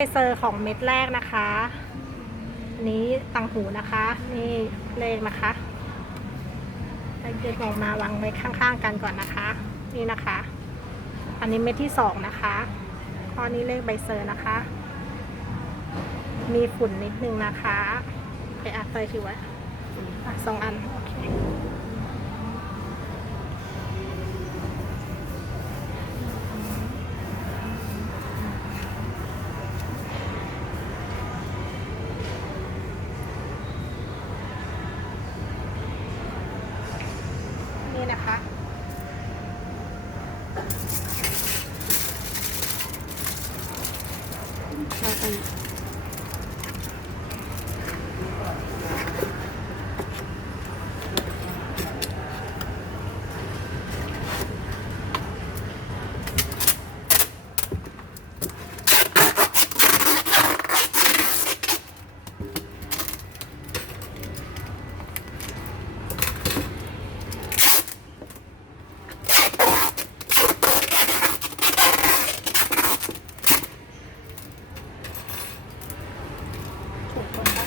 เซอร์ของเม็ดแรกนะคะอันนี้ตังหูนะคะ นี่เลขนะคะเด็กออกมาวางไว้ข้างๆกันก่อนนะคะ นี่นะคะ อันนี้เม็ดที่สองนะคะข้อนี้เลขใบเซอร์นะคะ มีฝุ่นนิดนึงนะคะไปอะเตยถือไว้อะสองอันโอเค นี่นะคะเราเป็น করতে